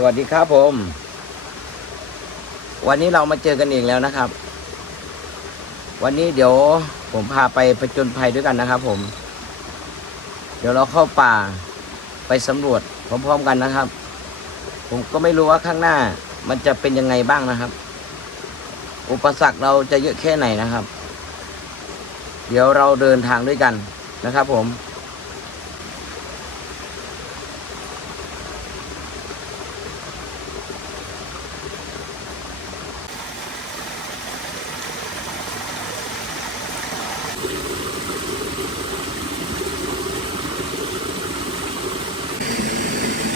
สวัสดีครับผม วันนี้เรามาเจอกันอีกแล้วนะครับ วันนี้เดี๋ยวผมพาไปผจญภัยด้วยกันนะครับ ผม เดี๋ยวเราเข้าป่าไปสำรวจพร้อมๆกันนะครับ ผมก็ไม่รู้ว่าข้างหน้ามันจะเป็นยังไงบ้างนะครับ อุปสรรคเราจะเยอะแค่ไหนนะครับ เดี๋ยวเราเดินทางด้วยกันนะครับ ผม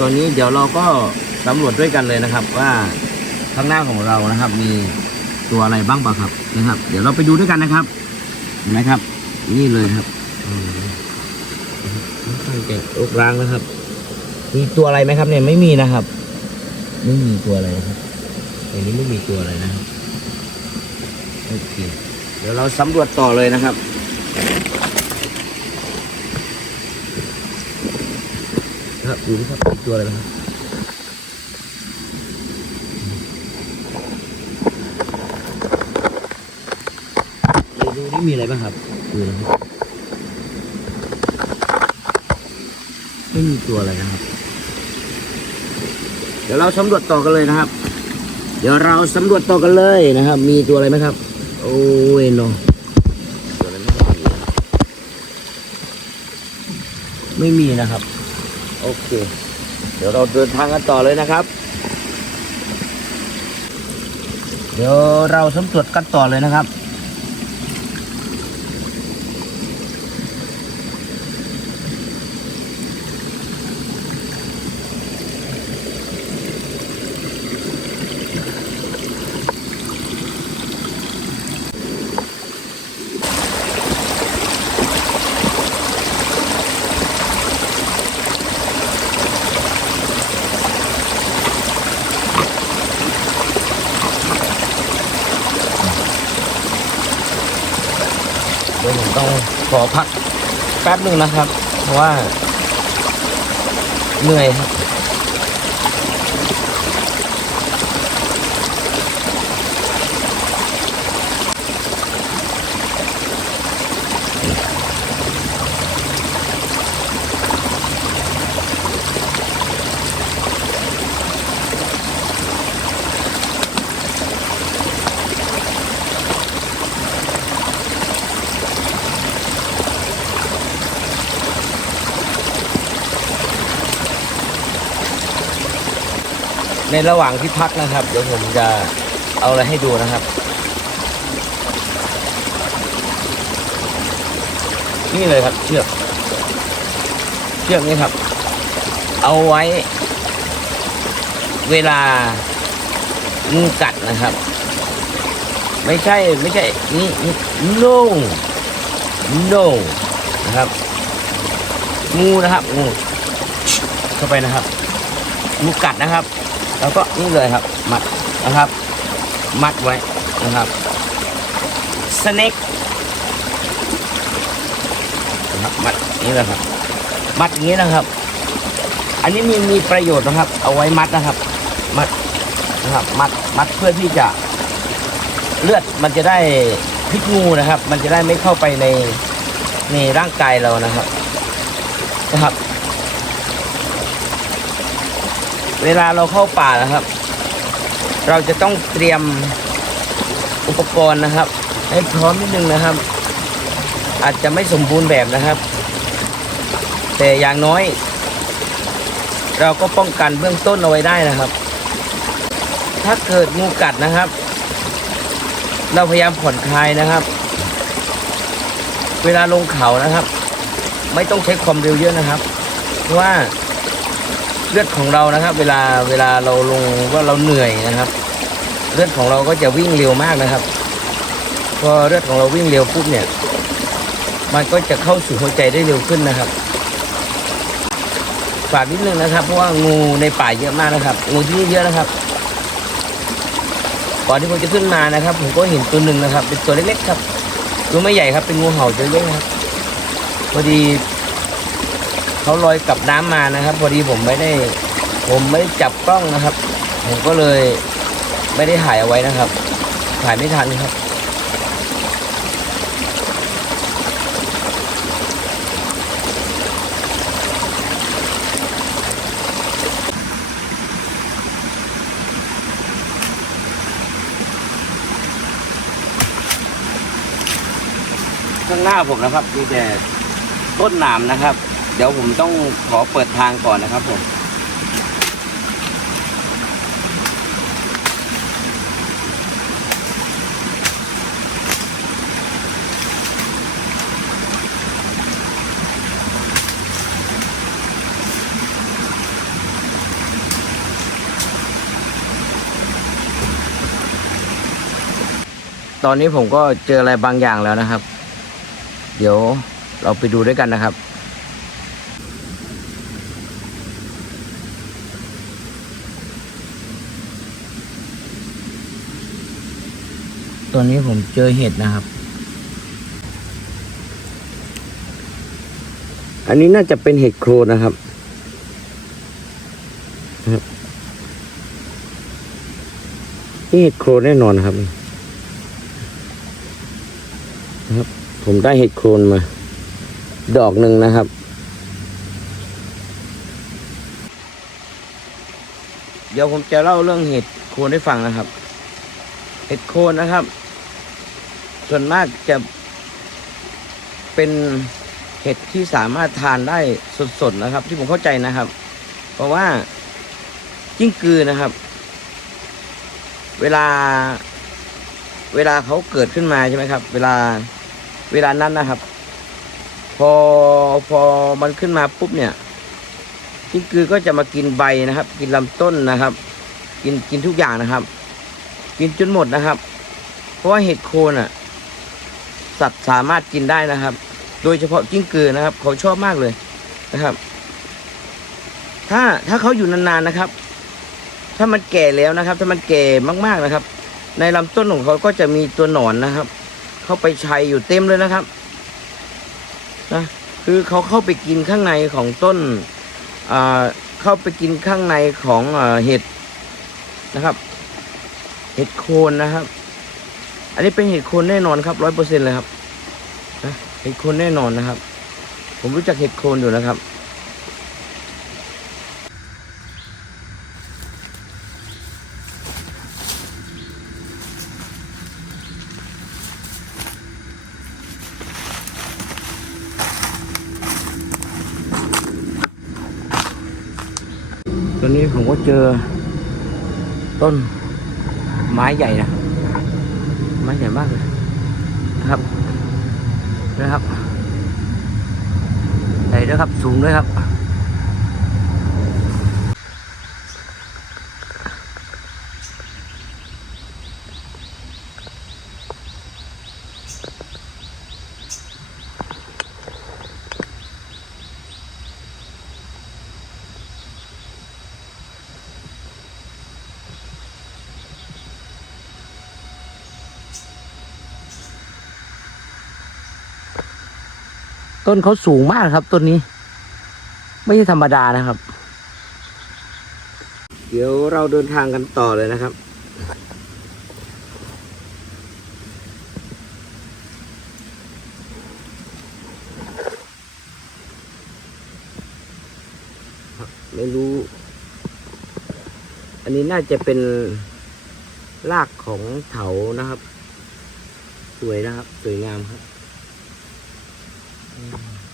ตอนนี้เดี๋ยวเราก็สำรวจด้วยกันเลยนะครับ ว่าข้างหน้าของเรานะครับ มีตัวอะไรบ้างเปล่าครับนะครับ เดี๋ยวเราไปดูด้วยกันนะครับเห็นไหมครับ นี่เลยครับอืมค่อนข้างจะรกร้างนะครับ มีตัวอะไรไหมครับ เนี่ยไม่มีนะครับไม่มีตัวอะไรนะครับในนี้ไม่มีตัวอะไรนะครับโอเคเดี๋ยวเราสำรวจต่อเลยนะครับ ดูดิครับมีตัวอะไรนะครับดูดูนี่มีอะไรบ้างครับดูนะครับไม่มีตัวอะไรนะครับ เดี๋ยวเราสำรวจต่อกันเลยนะครับ เดี๋ยวเราสำรวจต่อกันเลยนะครับ มีตัวอะไรไหมครับ โอ้ยนตัวอะไรไม่มีนะไม่มีนะครับ โอเค เดี๋ยวเราเดินทางกันต่อเลยนะครับ เดี๋ยวเราสำรวจกันต่อเลยนะครับ เดี๋ยวผมต้องขอพักแป๊บห นึ่งนะครับ เพราะว่าเหนื่อยครับ ในระหว่างที่พักนะครับ เดี๋ยวผมจะเอาอะไรให้ดูนะครับ นี่เลยครับ เชือก เชือกนี้ครับ เอาไว้ เวลางูกัดนะครับ ไม่ใช่ไม่ใช่นี่นี่ no no นะครับ งูนะครับงูเข้าไปนะครับงูกัดนะครับ แล้วก็นี่เลยครับมัดนะครับ มัดไว้นะครับสเน็กนะครับมัดนี่เลยครับ มัดนี้นะครับ อันนี้มีมีประโยชน์นะครับ เอาไว้มัดนะครับ มัดนะครับ มัดมัดเพื่อที่จะเลือดมันจะได้พิษงูนะครับ มันจะได้ไม่เข้าไปในในร่างกายเรานะครับ นะครับ เวลาเราเข้าป่านะครับ เราจะต้องเตรียมอุปกรณ์นะครับ ให้พร้อมนิดนึงนะครับ อาจจะไม่สมบูรณ์แบบนะครับ แต่อย่างน้อย เราก็ป้องกันเบื้องต้นเอาไว้ได้นะครับ ถ้าเกิดงูกัดนะครับ เราพยายามผ่อนคลายนะครับ เวลาลงเขานะครับ ไม่ต้องใช้ความเร็วเยอะนะครับ เพราะว่า เลือดของเรานะครับ เวลาเวลาเราลงว่าเราเหนื่อยนะครับ เลือดของเราก็จะวิ่งเร็วมากนะครับพอเลือดของเราวิ่งเร็วปุ๊บเนี่ย มันก็จะเข้าสู่หัวใจได้เร็วขึ้นนะครับฝากนิดนึงนะครับ เพราะว่างูในป่าเยอะมากนะครับ งูที่นี่เยอะนะครับก่อนที่ผมจะขึ้นมานะครับ ผมก็เห็นตัวหนึ่งนะครับ เป็นตัวเล็กๆครับตัวไม่ใหญ่ครับ เป็นงูเห่าตัวเล็กนะครับพอดี เขาลอยกลับน้ำมานะครับ พอดีผมไม่ได้ ผมไม่ได้จับกล้องนะครับ ผมก็เลยไม่ได้ถ่ายเอาไว้นะครับ ถ่ายไม่ทันครับข้างหน้าผมนะครับมีแต่ต้นหนามนะครับ เดี๋ยวผมต้องขอเปิดทางก่อนนะครับผมตอนนี้ผมก็เจออะไรบางอย่างแล้วนะครับ เดี๋ยวเราไปดูด้วยกันนะครับ ตอนนี้ผมเจอเห็ดนะครับ อันนี้น่าจะเป็นเห็ดโครนนะครับนะครับนี่เห็ดโครนแน่นอนครับครับ ผมได้เห็ดโครนมา ดอกหนึ่งนะครับเดี๋ยวผมจะเล่าเรื่องเห็ดโคนให้ฟังนะครับ เห็ดโคนนะครับ ส่วนมากจะเป็นเห็ดที่สามารถทานได้สดๆนะครับ ที่ผมเข้าใจนะครับ เพราะว่าจิ้งกือนะครับ เวลาเวลาเขาเกิดขึ้นมาใช่ไหมครับ เวลาเวลานั้นนะครับ พอพอมันขึ้นมาปุ๊บเนี่ยกิ้งกือก็จะมากินใบนะครับ กินลำต้นนะครับ กินกินทุกอย่างนะครับ กินจนหมดนะครับ เพราะว่าเห็ดโคนอะ สัตว์สามารถกินได้นะครับ โดยเฉพาะกิ้งกือนะครับ เขาชอบมากเลยนะครับ ถ้าถ้าเขาอยู่นานๆนะครับ ถ้ามันแก่แล้วนะครับ ถ้ามันแก่มากๆนะครับ ในลำต้นของเขาก็จะมีตัวหนอนนะครับ เข้าไปชัยอยู่เต็มเลยนะครับนะคือเขาเข้าไปกินข้างในของต้นอ่าเข้าไปกินข้างในของเห็ดนะครับ เห็ดโคนนะครับ อันนี้เป็นเห็ดโคนแน่นอนครับร้อยเปอร์เซ็นเลยครับนะเห็ดโคนแน่นอนนะครับ ผมรู้จักเห็ดโคนอยู่นะครับ ตอนนี้ผมก็เจอต้นไม้ใหญ่นะไม้ให ญ่มากเลยนะครับนะครับใหญ่ด้วยครับ สูงด้วยครับ ต้นเขาสูงมากครับต้นนี้ ไม่ใช่ธรรมดานะครับ เดี๋ยวเราเดินทางกันต่อเลยนะครับ ไม่รู้ อันนี้น่าจะเป็นรากของเถานะครับ สวยนะครับ สวยงามครับ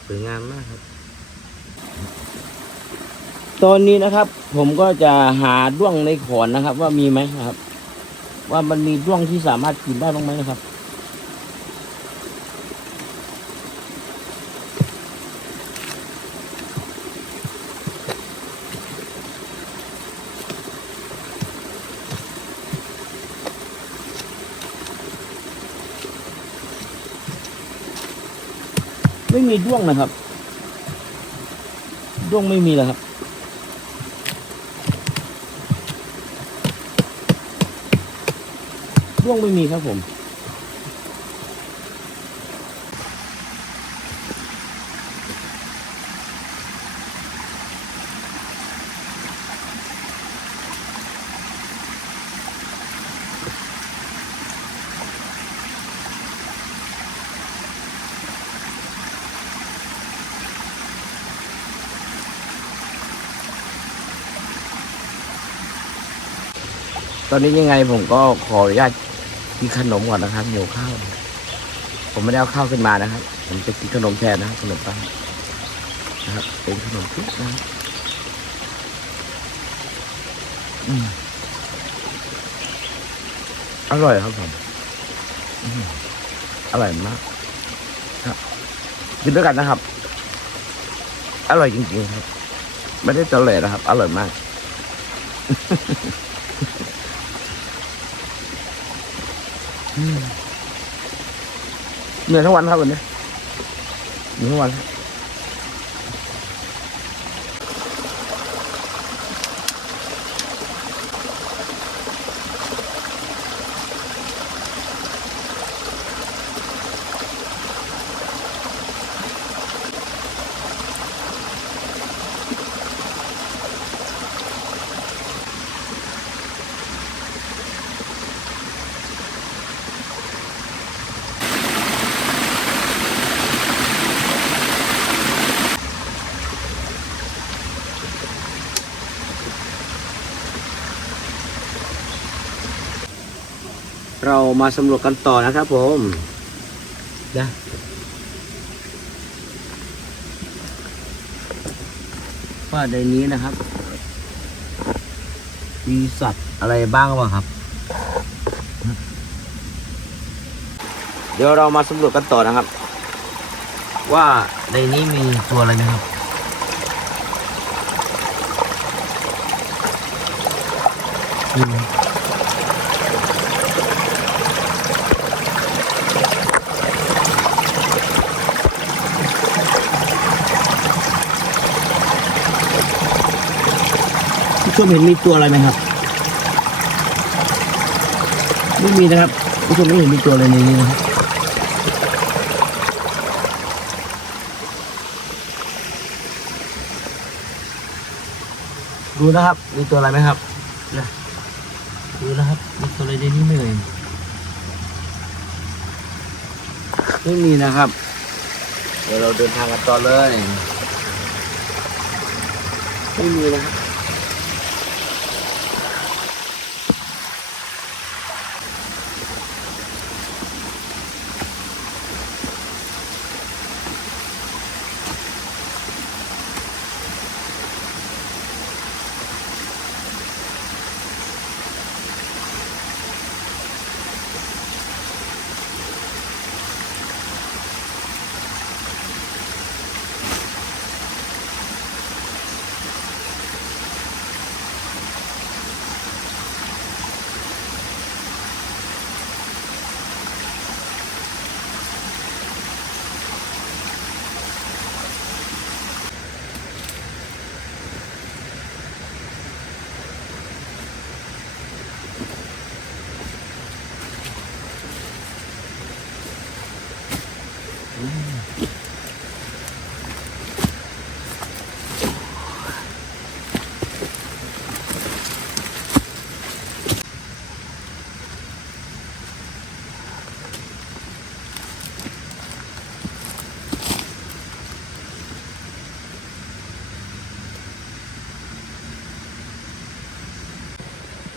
สวยงามมากครับ ตอนนี้นะครับ ผมก็จะหาด้วงในขอนนะครับ ว่ามีไหมครับ ว่ามันมีด้วงที่สามารถกินได้บ้างไหมนะครับ ม่มีด้วงนะครับ ด้วงไม่มีเลยครับด้วงไม่มีครับผม อนนี้ยังไงผมก็ขออนุญาตกินขนมก่อนนะครับหิวข้าวผมไม่ได้เอาข้าวขึ้นมานะครับ ผมจะกินขนมแทนนะขนมปังนะครับ เป็นขนมเปี๊ยะนะครับอืมอร่อยครับผมอร่อยมากครับกินด้วยกันนะครับ อร่อยจริงๆครับ ไม่ได้ตอแหลนะครับ อร่อยมาก อืม เหนื่อยทั้งวันครับวันนี้เหนื่อยทั้งวัน เรามาสำรวจกันต่อนะครับผมนะว่าในนี้นะครับ มีสัตว์อะไรบ้างบ้างครับ เดี๋ยวเรามาสำรวจกันต่อนะครับ ว่าในนี้มีตัวอะไรนะครับอืม ชมเห็นมีตัวอะไรไหมครับ ไม่มีนะครับผู้ชมไม่เห็นมีตัวอะไรในนี้นะครับดูนะครับ มีตัวอะไรไหมครับนะดูนะครับมีตัวอะไรในนี้ไหมเอ่ยไม่มีนะครับ เดี๋ยวเราเดินทางกันต่อเลย ไม่มีนะครับ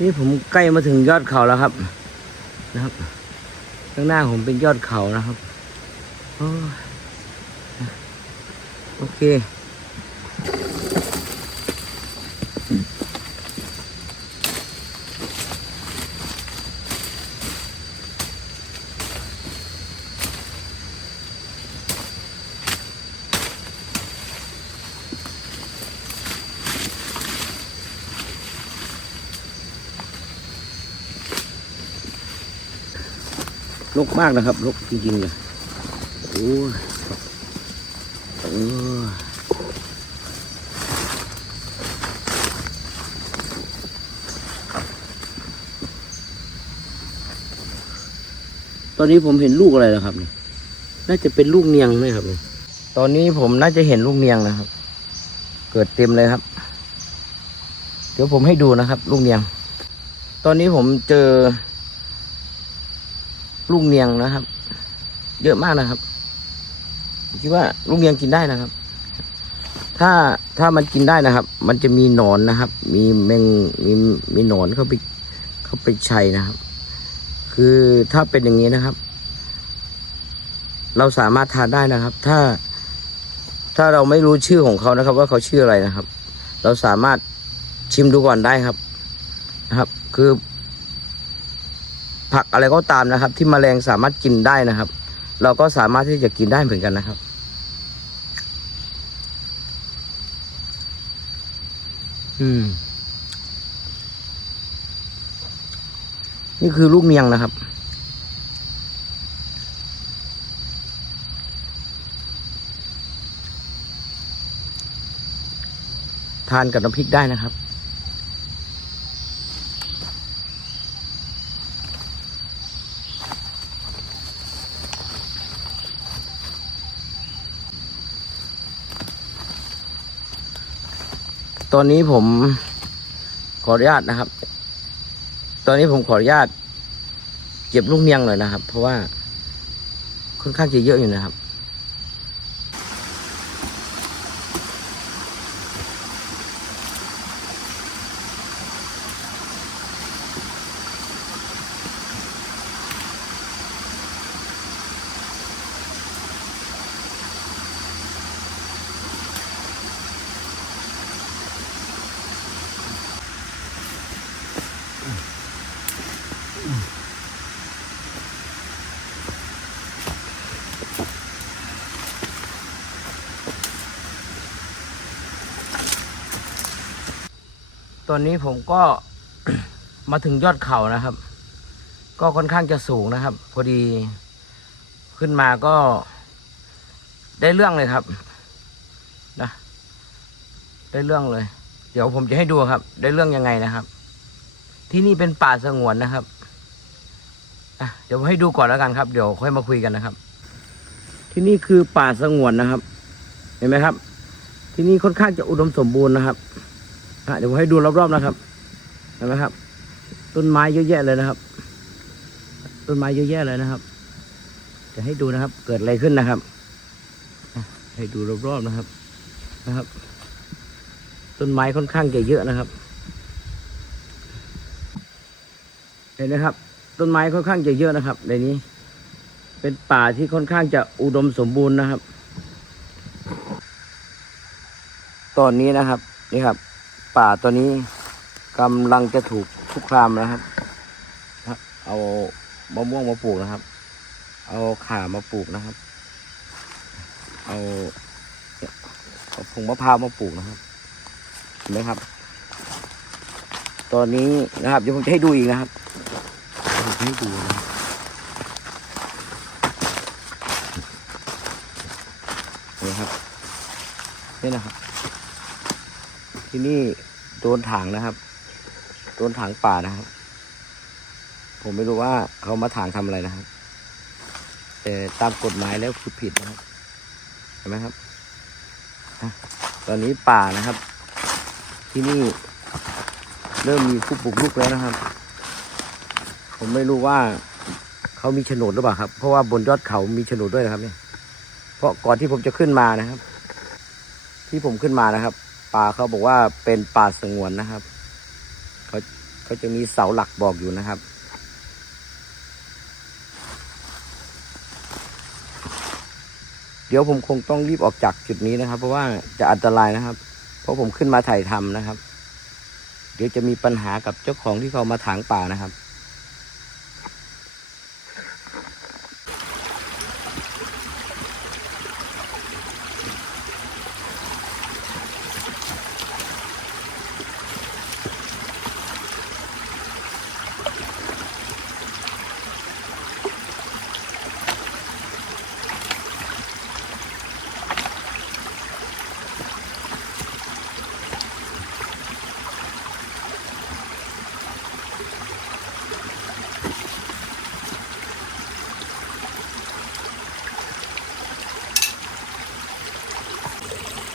นี่ผมใกล้มาถึงยอดเขาแล้วครับ นะครับข้างหน้าผมเป็นยอดเขานะครับโอโอเค ลกมากนะครับลกจริงๆเลยโอ้ยเออตอนนี้ผมเห็นลูกอะไรแล้วครับเนี่ยน่าจะเป็นลูกเนียงไหมครับเนี่ยตอนนี้ผมน่าจะเห็นลูกเนียงนะครับ เกิดเต็มเลยครับ เดี๋ยวผมให้ดูนะครับ ลูกเนียง ตอนนี้ผมเจอ ลูกเนียงนะครับ เยอะมากนะครับคิดว่าลูกเนียงกินได้นะครับ ถ้าถ้ามันกินได้นะครับ มันจะมีหนอนนะครับ มีแมงมีมีหนอนเข้าไปเขาไปใช้นะครับ คือถ้าเป็นอย่างนี้นะครับ เราสามารถทานได้นะครับ ถ้าถ้าเราไม่รู้ชื่อของเขานะครับ ว่าเขาชื่ออะไรนะครับ เราสามารถชิมดูก่อนได้ครับนะครับ คือ ผักอะไรก็ตามนะครับ ที่แมลงสามารถกินได้นะครับ เราก็สามารถที่จะกินได้เหมือนกันนะครับ อืม นี่คือลูกเนียงนะครับทานกับน้ำพริกได้นะครับ ตอนนี้ผมขออนุญาตนะครับ ตอนนี้ผมขออนุญาต เก็บลูกเนียงหน่อยนะครับ เพราะว่าค่อนข้างจะเยอะอยู่นะครับ ตอนนี้ผมก็มาถึงยอดเขานะครับ ก็ค่อนข้างจะสูงนะครับ พอดีขึ้นมาก็ได้เรื่องเลยครับนะได้เรื่องเลย เดี๋ยวผมจะให้ดูครับ ได้เรื่องยังไงนะครับ ที่นี่เป็นป่าสงวนนะครับเดี๋ยวให้ดูก่อนแล้วกันครับ เดี๋ยวค่อยมาคุยกันนะครับ ที่นี่คือป่าสงวนนะครับ เห็นไหมครับ ที่นี่ค่อนข้างจะอุดมสมบูรณ์นะครับ อะเดี๋ยวผมให้ดูรอบๆนะครับ เห็นไหมครับ ต้นไม้เยอะแยะเลยนะครับ ต้นไม้เยอะแยะเลยนะครับ จะให้ดูนะครับ เกิดอะไรขึ้นนะครับ ให้ดูรอบๆนะครับ นะครับ ต้นไม้ค่อนข้างจะเยอะนะครับ เห็นไหมครับ ต้นไม้ค่อนข้างจะเยอะนะครับ ในนี้ เป็นป่าที่ค่อนข้างจะอุดมสมบูรณ์นะครับ ตอนนี้นะครับ นี่ครับ ป่าตัวนี้กำลังจะถูกคุกคามนะครับ เอามะม่วงมาปลูกนะครับ เอาข่ามาปลูกนะครับเอาเอาผงมะพร้าวมาปลูกนะครับ เห็นไหมครับ ตอนนี้นะครับ เดี๋ยวผมจะให้ดูอีกนะครับผมจะให้ดูนะครับนี่ครับนี่นะครับ ที่นี่โดนถางนะครับ โดนถางป่านะครับ ผมไม่รู้ว่าเขามาถางทำอะไรนะครับ แต่ตามกฎหมายแล้วคือผิดนะครับ เห็นไหมครับ ตอนนี้ป่านะครับ ที่นี่เริ่มมีผู้ปลูกลุกแล้วนะครับ ผมไม่รู้ว่าเขามีโฉนดหรือเปล่าครับ เพราะว่าบนยอดเขามีโฉนดด้วยนะครับเนี่ย เพราะก่อนที่ผมจะขึ้นมานะครับ ที่ผมขึ้นมานะครับ ป่าเขาบอกว่าเป็นป่าสงวนนะครับเขาเขาจะมีเสาหลักบอกอยู่นะครับเดี๋ยวผมคงต้องรีบออกจากจุดนี้นะครับ เพราะว่าจะอันตรายนะครับ เพราะผมขึ้นมาถ่ายทำนะครับ เดี๋ยวจะมีปัญหากับเจ้าของที่เขามาถางป่านะครับ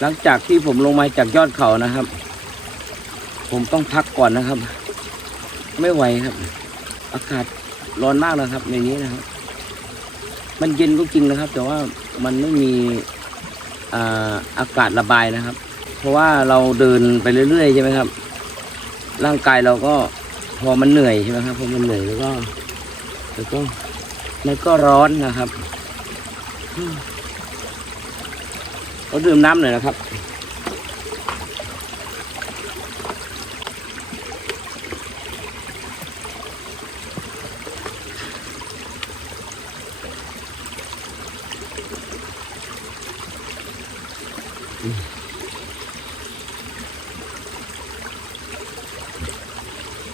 ลังจากที่ผมลงมาจากยอดเขานะครับ ผมต้องพักก่อนนะครับ ไม่ไหวครับ อากาศร้อนมากนะครับ ในนี้นะครับ มันเย็นก็จริงนะครับ แต่ว่ามันไม่มีอาอากาศระบายนะครับ เพราะว่าเราเดินไปเรื่อยๆใช่ไหมครับ ร่างกายเราก็พอมันเหนื่อยใช่ไหมครับพอมันเหนื่อยแล้วก็แล้วก็แล้วก็ร้อนนะครับ อืมเราดื่มน้ำหน่อยนะครับ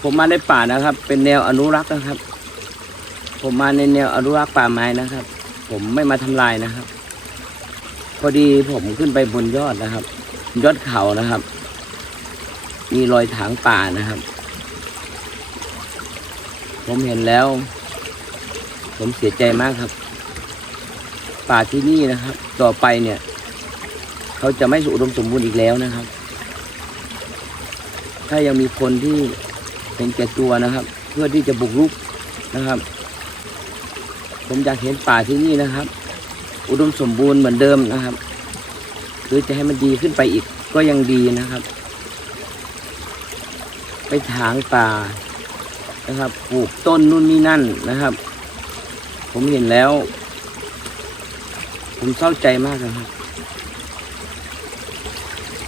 ผมมาในป่านะครับ เป็นแนวอนุรักษ์นะครับ ผมมาในแนวอนุรักษ์ป่าไม้นะครับ ผมไม่มาทำลายนะครับ พอดีผมขึ้นไปบนยอดนะครับ ยอดเขานะครับ มีรอยถางป่านะครับ ผมเห็นแล้ว ผมเสียใจมากครับ ป่าที่นี่นะครับ ต่อไปเนี่ย เขาจะไม่อุดมสมบูรณ์อีกแล้วนะครับ ถ้ายังมีคนที่เห็นแก่ตัวนะครับ เพื่อที่จะบุกรุกนะครับ ผมอยากเห็นป่าที่นี่นะครับ อุดมสมบูรณ์เหมือนเดิมนะครับ หรือจะให้มันดีขึ้นไปอีกก็ยังดีนะครับ ไปถางป่านะครับ ปลูกต้นนู่นนี่นั่นนะครับ ผมเห็นแล้ว ผมเศร้าใจมากนะครับ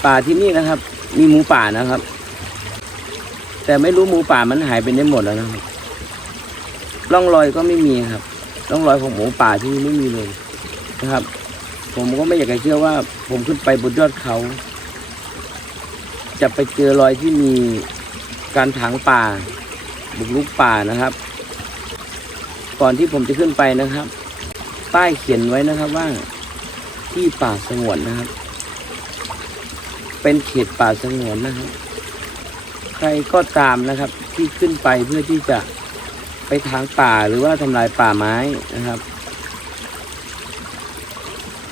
ป่าที่นี่นะครับ มีหมูป่านะครับ แต่ไม่รู้หมูป่ามันหายไปได้หมดแล้วนะครับร่องรอยก็ไม่มีครับร่องรอยของหมูป่าที่นี่ไม่มีเลย นะครับ ผมก็ไม่อยากจะเชื่อว่า ผมขึ้นไปบนยอดเขา จะไปเจอรอยที่มีการถางป่า บุกรุกป่านะครับ ก่อนที่ผมจะขึ้นไปนะครับ ป้ายเขียนไว้นะครับว่าที่ป่าสงวนนะครับ เป็นเขตป่าสงวนนะครับ ใครก็ตามนะครับที่ขึ้นไปเพื่อที่จะไปทางป่าหรือว่าทำลายป่าไม้นะครับ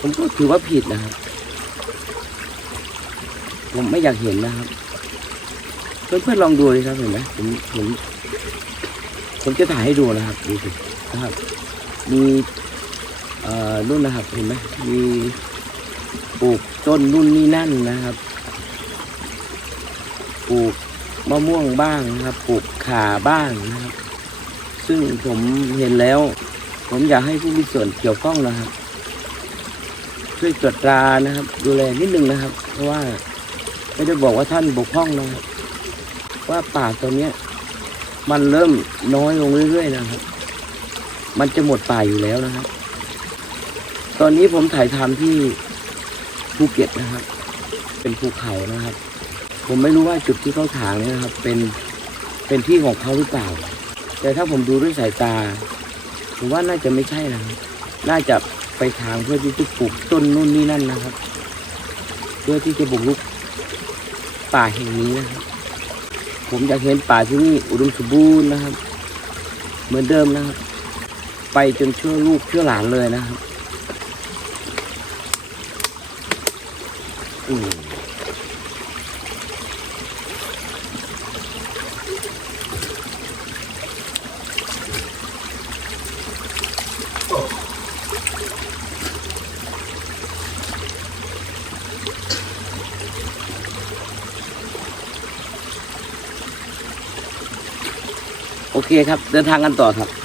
ผมก็ถือว่าผิดนะครับ ผมไม่อยากเห็นนะครับ เพื่อนๆลองดูเลยครับเห็นไหมผมผมผมจะถ่ายให้ดูนะครับดูสินะครับ มีเอ่อนู่นนะครับเห็นไหมมีปลูกต้นนู่นนี่นั่นนะครับปลูกมะม่วงบ้างนะครับปลูกข่าบ้างนะครับ ซึ่งผมเห็นแล้ว ผมอยากให้ผู้มีส่วนเกี่ยวข้องนะครับ ช่วยตรวจตรานะครับ ดูแลนิดนึงนะครับ เพราะว่าไม่ได้บอกว่าท่านบกพร่องนะครับว่าป่าตัวเนี้ย มันเริ่มน้อยลงเรื่อยๆนะครับ มันจะหมดป่าอยู่แล้วนะครับ ตอนนี้ผมถ่ายทำที่ภูเก็ตนะครับ เป็นภูเขานะครับ ผมไม่รู้ว่าจุดที่เขาถางเนี่ยนะครับ เป็นเป็นที่ของเขาหรือเปล่า แต่ถ้าผมดูด้วยสายตาผมว่าน่าจะไม่ใช่นะครับน่าจะ ไปทางเพื่อที่จะปลูกต้นนู่นนี่นั่นนะครับ เพื่อที่จะบุกรุกป่าแห่งนี้นะครับ ผมอยากเห็นป่าที่นี่อุดมสมบูรณ์นะครับ เหมือนเดิมนะครับ ไปจนชั่วลูกชั่วหลานเลยนะครับ อืม โอเคครับ เดินทางกันต่อครับ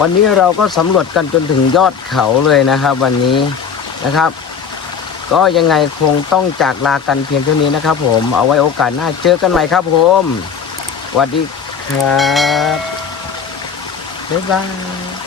วันนี้เราก็สำรวจกันจนถึงยอดเขาเลยนะครับ วันนี้นะครับ ก็ยังไงคงต้องจากลากันเพียงเท่านี้นะครับ ผมเอาไว้โอกาสหน้าเจอกันใหม่ครับผมสวัสดีครับบ๊ายบาย